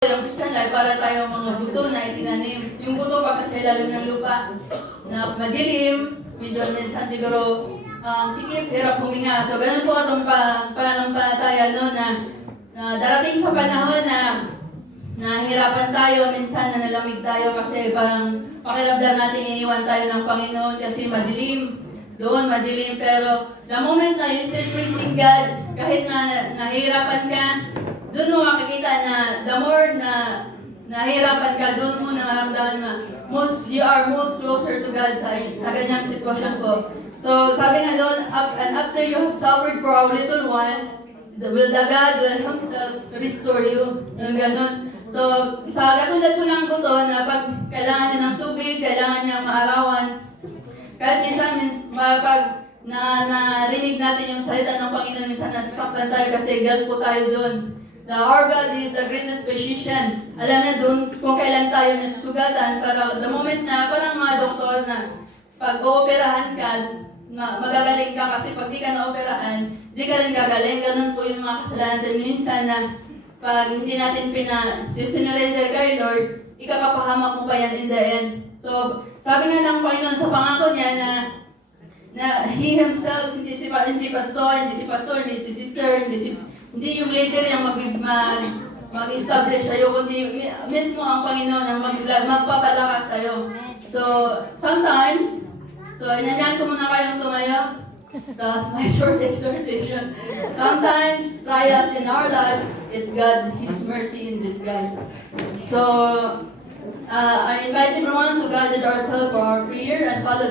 Ang Christian life para tayo mga buto na itinanim. Yung buto pa kasi ilalim ng lupa na madilim, medyo minsan siguro sikip, hirap huminga. So ganun po itong pananampalataya no, na darating sa panahon na nahirapan tayo, minsan na nalamig tayo kasi parang pakiramdam natin iniwan tayo ng Panginoon kasi madilim. Doon madilim, pero the moment na you still praising God, kahit na nahihirapan ka, doon mo makikita na the more na nahihirapan ka, doon mo nakaramdaman na you are most closer to God sa ganyang sitwasyon po. So sabi nga doon, and after you have suffered for a little while, the God will Himself restore you. Yung ganun. So sa katulad po ng buto na pag kailangan niya ng tubig, kailangan niya maarawan, kahit minsan pag narinig natin yung salita ng Panginoon, minsan nasasaktan tayo kasi gal po tayo doon. Our God is the greatest physician. Alam na doon kung kailan tayo nasusugatan para the moment na parang mga doktor na pag ooperahan ka, magagaling ka kasi pag di ka na-operahan, di ka rin gagaling. Ganun po yung mga kasalanan natin minsan na pag hindi natin sinurrender kay Lord, ikapapahamak mo pa yan in the end. So, sabi nga ng Panginoon sa pangako niya na He Himself, hindi si pastor, hindi si sister, hindi yung leader yung mag-establish sa'yo, kundi mismo ang Panginoon ang magpapalakas sa'yo. So, sometimes, inanyan ko muna kayong tumayo. That's my short exhortation. Sometimes, trials in our life, it's God, His mercy in disguise. So, I invite everyone to gather ourselves for our prayer and follow